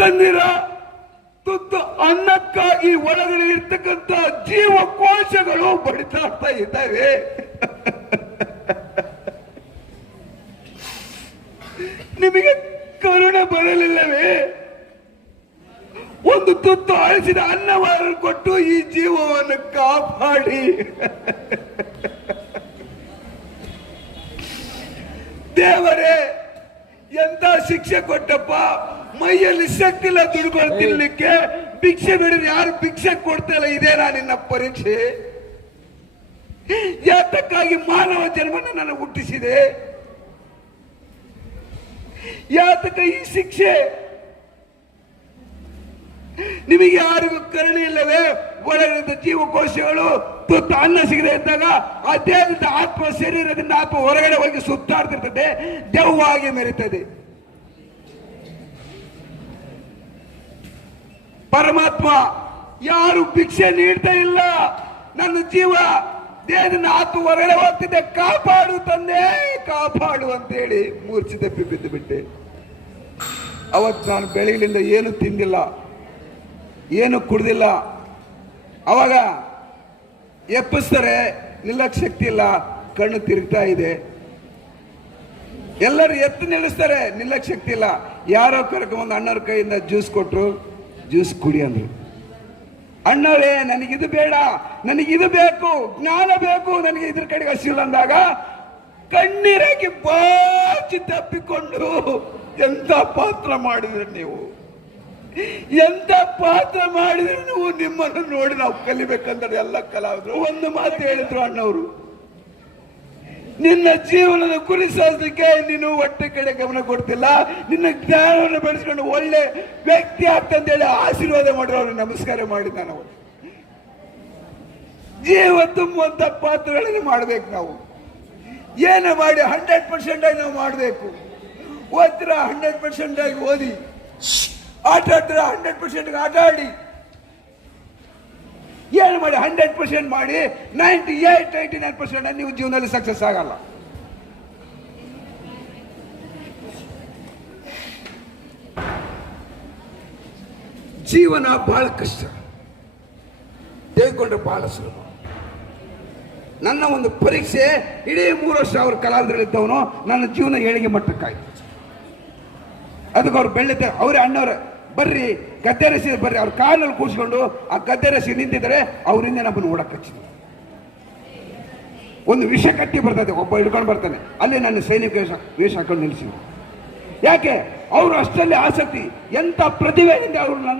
ಅಕ್ಕಂದಿರ ತುತ್ತು ಅನ್ನಕ್ಕಾಗಿ ಒಳಗಡೆ ಇರ್ತಕ್ಕಂಥ ಜೀವಕೋಶಗಳು ಬಡಿದಾಡ್ತಾ ಇದ್ದಾವೆ. ನಿಮಗೆ ಕರುಣೆ ಬರಲಿಲ್ಲವೇ? ಒಂದು ತುತ್ತು ಅಳಿಸಿದ ಅನ್ನವನ್ನು ಕೊಟ್ಟು ಈ ಜೀವವನ್ನು ಕಾಪಾಡಿ. ದೇವರೇ, ಎಂತ ಶಿಕ್ಷೆ ಕೊಟ್ಟಪ್ಪ. ಮೈಯಲ್ಲಿ ಶಕ್ತಿ ಇಲ್ಲ ದುಡ್ಕೊಂಡು ತಿನ್ಲಿಕ್ಕೆ. ಭಿಕ್ಷೆ ಬಿಡಿದ್ರೆ ಯಾರು ಭಿಕ್ಷೆ ಕೊಡ್ತಾಯಿಲ್ಲ. ಇದೇನಾ ನಿನ್ನ ಪರೀಕ್ಷೆ? ಯಾತಕ್ಕಾಗಿ ಮಾನವ ಜನ್ಮನ ನಾನು ಹುಟ್ಟಿಸಿದೆ? ಯಾತಕ ಈ ಶಿಕ್ಷೆ? ನಿಮಗೆ ಯಾರಿಗೂ ಕರುಣೆ ಇಲ್ಲವೇ? ಒಳಗಿದ್ದ ಜೀವಕೋಶಗಳು ತುತ್ತು ಅನ್ನ ಸಿಗದೆ ಇದ್ದಾಗ ಆ ದೇಹದ ಆತ್ಮ ಶರೀರದಿಂದ ಆತ್ಮ ಹೊರಗಡೆ ಹೋಗಿ ಸುತ್ತಾಡ್ತಿರ್ತದೆ, ದೆವ್ವಾಗಿ ಮೆರೀತದೆ. ಪರಮಾತ್ಮ ಯಾರು ಭಿಕ್ಷೆ ನೀಡ್ತಾ ಇಲ್ಲ. ನನ್ನ ಜೀವ ದೇಹದಿಂದ ಆತ್ಮ ಹೊರಗಡೆ ಹೋಗ್ತಿದ್ದೆ, ಕಾಪಾಡು ತಂದೆ ಕಾಪಾಡು ಅಂತೇಳಿ ಮೂರ್ಛೆ ತಪ್ಪಿ ಬಿದ್ದು ಬಿಟ್ಟೆ. ಅವತ್ತು ನಾನು ಬೆಳಗಿನಿಂದ ಏನು ತಿಂದಿಲ್ಲ, ಏನು ಕುಡ್ದಿಲ್ಲ. ಅವಾಗ ಎಪ್ಪಿಸ್ತಾರೆ, ನಿಲ್ಲಕ್ಕೆ ಶಕ್ತಿ ಇಲ್ಲ, ಕಣ್ಣು ತಿರುಗ್ತಾ ಇದೆ. ಎಲ್ಲರೂ ಎತ್ತು ನಿಲ್ಲಿಸ್ತಾರೆ, ನಿಲ್ಲಕ್ಕೆ ಶಕ್ತಿ ಇಲ್ಲ. ಯಾರೋ ಕರ್ಕೊಂಬಂದು ಅಣ್ಣವ್ರ ಕೈಯಿಂದ ಜ್ಯೂಸ್ ಕೊಟ್ಟರು, ಜ್ಯೂಸ್ ಕುಡಿ ಅಂದ್ರು. ಅಣ್ಣವರೇ, ನನಗಿದು ಬೇಡ, ನನಗಿದು ಬೇಕು, ಜ್ಞಾನ ಬೇಕು, ನನಗೆ ಇದ್ರ ಕಡೆಗೆ ಹಸಿಲ್ಲ ಅಂದಾಗ ಕಣ್ಣೀರಾಗಿ ಬಾಚಿ ತಪ್ಪಿಕೊಂಡು ಎಂತ ಪಾತ್ರ ಮಾಡಿದ್ರೆ ನೀವು, ಎಂತ ಪಾತ್ರ ಮಾಡಿದ್ರೆ ನೀವು. ನಿಮ್ಮನ್ನು ನೋಡಿ ನಾವು ಕಲಿಬೇಕಂದ್ರೆ ಎಲ್ಲ ಕಲಾವಿದರು ಒಂದು ಮಾತು ಹೇಳಿದ್ರು ಅಣ್ಣವರು, ನಿನ್ನ ಜೀವನದ ಗುರಿ ಸಾಧಿಸಲಿಕ್ಕೆ ನೀನು ಹೊಟ್ಟೆ ಕಡೆ ಗಮನ ಕೊಡ್ತಿಲ್ಲ, ನಿನ್ನ ಜ್ಞಾನವನ್ನು ಬೆಳೆಸ್ಕೊಂಡು ಒಳ್ಳೆ ವ್ಯಕ್ತಿ ಆಗ್ತಂತೇಳಿ ಆಶೀರ್ವಾದ ಮಾಡಿದ್ರು. ಅವ್ರಿಗೆ ನಮಸ್ಕಾರ ಮಾಡಿದ್ದ. ನಾವು ಜೀವ ತುಂಬುವಂತ ಪಾತ್ರಗಳನ್ನು ಮಾಡ್ಬೇಕು. ನಾವು ಏನೇ ಮಾಡಿ 100% ಆಗಿ ನಾವು ಮಾಡಬೇಕು. ಓದ್ತೀರ 100% ಆಗಿ ಓದಿ, ಆಟ ಆಡ್ತೀರ 100% ಆಟ ಆಡಿ. ಏನು ಮಾಡಿ 100% ಮಾಡಿ 98-99% ನೀವು ಜೀವನದಲ್ಲಿ ಸಕ್ಸಸ್ ಆಗಲ್ಲ. ಜೀವನ ಬಹಳ ಕಷ್ಟ, ತೆಗೆದುಕೊಂಡ್ರೆ ಬಹಳ ಸುಲಭ. ನನ್ನ ಒಂದು ಪರೀಕ್ಷೆ ಇಡೀ 3 ವರ್ಷ ಅವ್ರ ಕಲಾವಿದರಲ್ಲಿದ್ದವನು ನನ್ನ ಜೀವನ ಏಳಿಗೆ ಮಟ್ಟಕ್ಕಾಯ್ತು. ಅದಕ್ಕೆ ಅವ್ರು ಬೆಳೆದ ಅವರೇ ಅಣ್ಣವ್ರೆ, ಬರ್ರಿ ಗದ್ದೆ ರಸಿ ಬರ್ರಿ, ಅವ್ರ ಕಾಲಲ್ಲಿ ಕೂರಿಸ್ಕೊಂಡು ಆ ಗದ್ದೆ ರಸಿ ನಿಂತಿದ್ದಾರೆ. ಅವರಿಂದ ನಮ್ಮನ್ನು ಓಡಕ್ಕೆ ಹಚ್ಚಿದ್ರು. ಒಂದು ವಿಷ ಕಟ್ಟಿ ಬರ್ತದೆ, ಒಬ್ಬ ಹಿಡ್ಕೊಂಡು ಬರ್ತಾನೆ, ಅಲ್ಲಿ ನನ್ನ ಸೈನಿಕ ವೇಷ ಹಾಕೊಂಡು ನಿಲ್ಲಿಸಿದ್ರು. ಯಾಕೆ? ಅವರು ಅಷ್ಟರಲ್ಲಿ ಆಸಕ್ತಿ, ಎಂತ ಪ್ರತಿಭೆಯಿಂದ ಅವರು ನನ್ನ